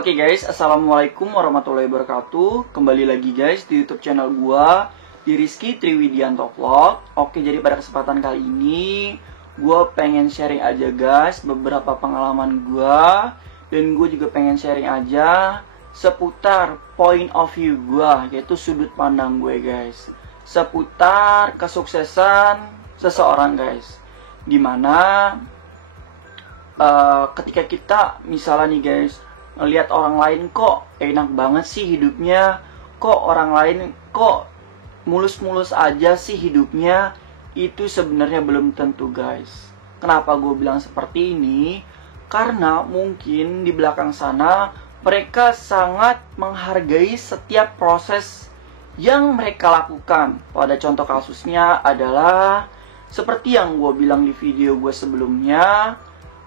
Oke guys, assalamualaikum warahmatullahi wabarakatuh. Kembali lagi guys di YouTube channel gua, di Rizky Triwidianto Vlog. Oke, jadi pada kesempatan kali ini gua pengen sharing aja guys beberapa pengalaman gua, dan gue juga pengen sharing aja seputar point of view gua, yaitu sudut pandang gue guys, seputar kesuksesan seseorang guys. Dimana ketika kita misalnya nih guys ngelihat orang lain kok enak banget sih hidupnya, kok orang lain kok mulus-mulus aja sih hidupnya, itu sebenarnya belum tentu guys. Kenapa gue bilang seperti ini? Karena mungkin di belakang sana mereka sangat menghargai setiap proses yang mereka lakukan. Pada contoh kasusnya adalah seperti yang gue bilang di video gue sebelumnya,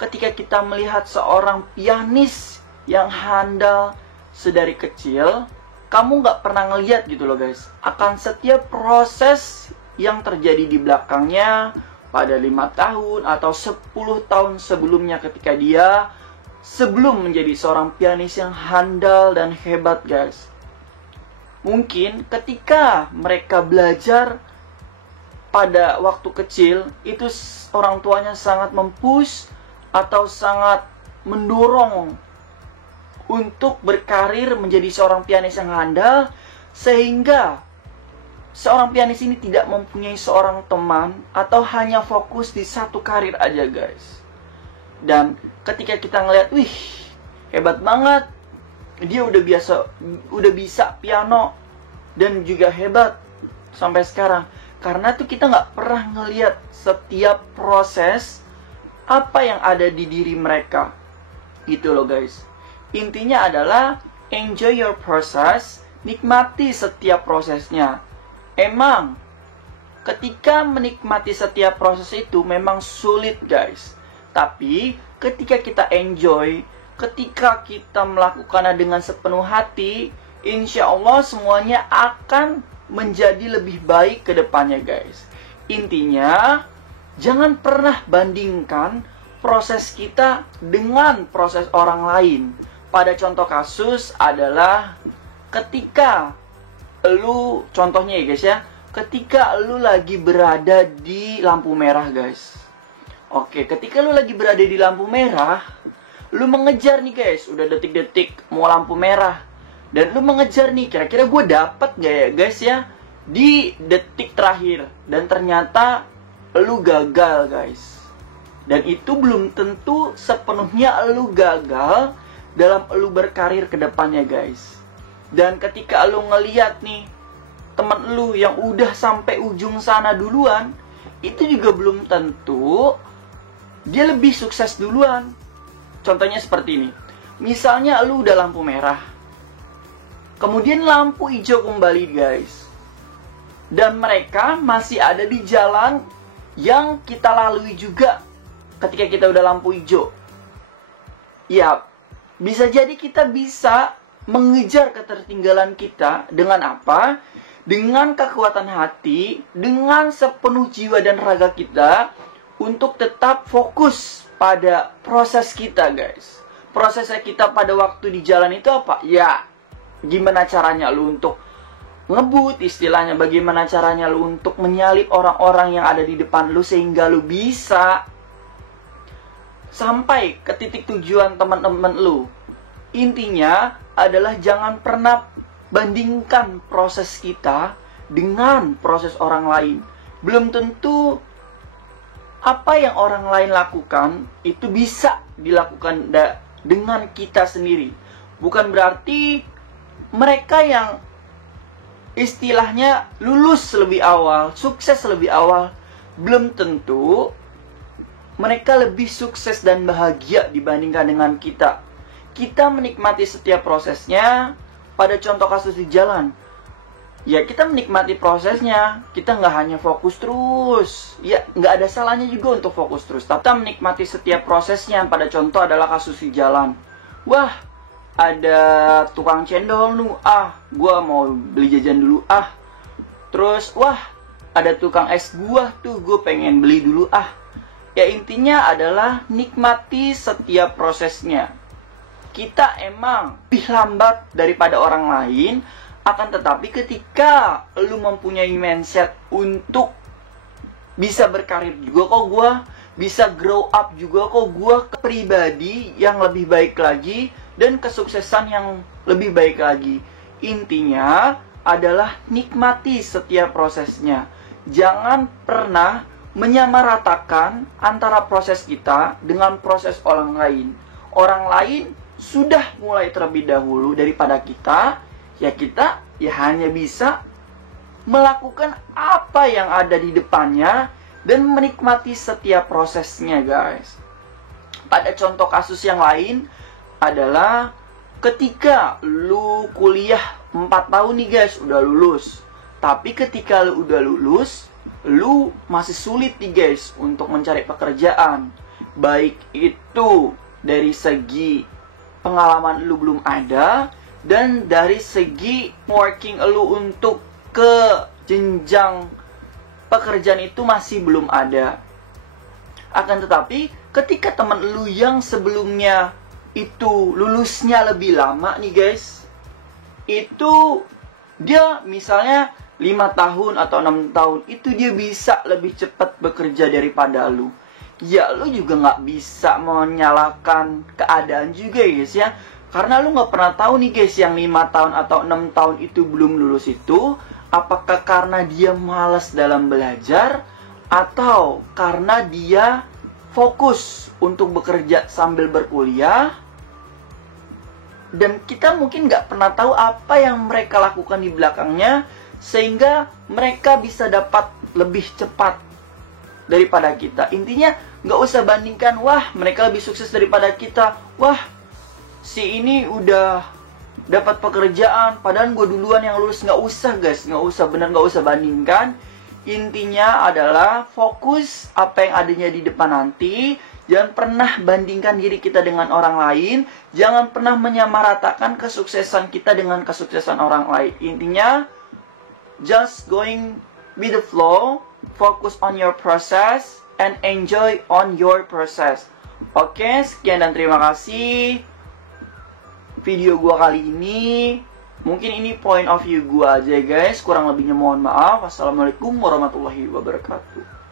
ketika kita melihat seorang pianis yang handal sedari kecil, kamu gak pernah ngeliat gitu loh guys, akan setiap proses yang terjadi di belakangnya pada 5 tahun atau 10 tahun sebelumnya, ketika dia sebelum menjadi seorang pianis yang handal dan hebat guys. Mungkin ketika mereka belajar pada waktu kecil, itu orang tuanya sangat mempush atau sangat mendorong untuk berkarir menjadi seorang pianis yang handal, sehingga seorang pianis ini tidak mempunyai seorang teman atau hanya fokus di satu karir aja guys. Dan ketika kita ngeliat, wih hebat banget, dia udah bisa piano dan juga hebat sampai sekarang, karena tuh kita nggak pernah ngeliat setiap proses apa yang ada di diri mereka. Gitu loh guys. Intinya adalah enjoy your process, nikmati setiap prosesnya. Emang ketika menikmati setiap proses itu memang sulit guys. Tapi ketika kita enjoy, ketika kita melakukannya dengan sepenuh hati, insya Allah semuanya akan menjadi lebih baik ke depannya guys. Intinya jangan pernah bandingkan proses kita dengan proses orang lain. Pada contoh kasus adalah ketika lu, contohnya ya guys ya, ketika lu lagi berada di lampu merah guys. Oke, ketika lu lagi berada di lampu merah, lu mengejar nih guys, udah detik-detik mau lampu merah, dan lu mengejar nih, kira-kira gue dapat gak ya guys ya di detik terakhir, dan ternyata lu gagal guys. Dan itu belum tentu sepenuhnya lu gagal dalam lu berkarir ke depannya guys. Dan ketika lu ngeliat nih temen lu yang udah sampai ujung sana duluan, itu juga belum tentu dia lebih sukses duluan. Contohnya seperti ini. Misalnya lu udah lampu merah, kemudian lampu hijau kembali guys, dan mereka masih ada di jalan yang kita lalui juga ketika kita udah lampu hijau. Ya, bisa jadi kita bisa mengejar ketertinggalan kita dengan apa? Dengan kekuatan hati, dengan sepenuh jiwa dan raga kita, untuk tetap fokus pada proses kita guys. Prosesnya kita pada waktu di jalan itu apa? Ya, gimana caranya lu untuk ngebut istilahnya, bagaimana caranya lu untuk menyalip orang-orang yang ada di depan lu sehingga lu bisa sampai ke titik tujuan teman-teman lu. Intinya adalah jangan pernah bandingkan proses kita dengan proses orang lain. Belum tentu apa yang orang lain lakukan itu bisa dilakukan dengan kita sendiri. Bukan berarti mereka yang istilahnya lulus lebih awal, sukses lebih awal, belum tentu mereka lebih sukses dan bahagia dibandingkan dengan kita. Kita menikmati setiap prosesnya. Pada contoh kasus di jalan, ya kita menikmati prosesnya. Kita nggak hanya fokus terus. Ya nggak ada salahnya juga untuk fokus terus, tapi kita menikmati setiap prosesnya. Pada contoh adalah kasus di jalan. Wah, ada tukang cendol nu, gua mau beli jajan dulu Terus wah, ada tukang es buah tuh, gue pengen beli dulu Ya intinya adalah nikmati setiap prosesnya. kita emang lebih lambat daripada orang lain, akan tetapi ketika lu mempunyai mindset untuk bisa berkarir juga kok gue, bisa grow up juga kok gue, ke pribadi yang lebih baik lagi dan kesuksesan yang lebih baik lagi. Intinya adalah nikmati setiap prosesnya. Jangan pernah menyamaratakan antara proses kita dengan proses orang lain. Orang lain sudah mulai terlebih dahulu daripada kita, ya kita ya hanya bisa melakukan apa yang ada di depannya dan menikmati setiap prosesnya, guys. Pada contoh kasus yang lain adalah ketika lu kuliah 4 tahun nih guys, udah lulus. Tapi ketika lu udah lulus, lu masih sulit nih guys untuk mencari pekerjaan. Baik itu dari segi pengalaman lu belum ada, dan dari segi working lu untuk ke jenjang pekerjaan itu masih belum ada. Akan tetapi ketika teman lu yang sebelumnya itu lulusnya lebih lama nih guys, itu dia misalnya 5 tahun atau 6 tahun, itu dia bisa lebih cepat bekerja daripada lu. Ya lu juga nggak bisa menyalahkan keadaan juga guys ya, karena lu nggak pernah tahu nih guys, yang 5 tahun atau 6 tahun itu belum lulus itu, apakah karena dia malas dalam belajar atau karena dia fokus untuk bekerja sambil berkuliah. Dan kita mungkin nggak pernah tahu apa yang mereka lakukan di belakangnya, sehingga mereka bisa dapat lebih cepat daripada kita. Intinya nggak usah bandingkan, wah mereka lebih sukses daripada kita, wah si ini udah dapat pekerjaan padahal gue duluan yang lulus. Nggak usah guys, nggak usah bandingkan. Intinya adalah fokus apa yang adanya di depan nanti. Jangan pernah bandingkan diri kita dengan orang lain. Jangan pernah menyamaratakan kesuksesan kita dengan kesuksesan orang lain. Intinya just going with the flow, focus on your process and enjoy on your process. Oke, sekian dan terima kasih video gua kali ini. Mungkin ini point of view gua aja guys, kurang lebihnya mohon maaf. Wassalamualaikum warahmatullahi wabarakatuh.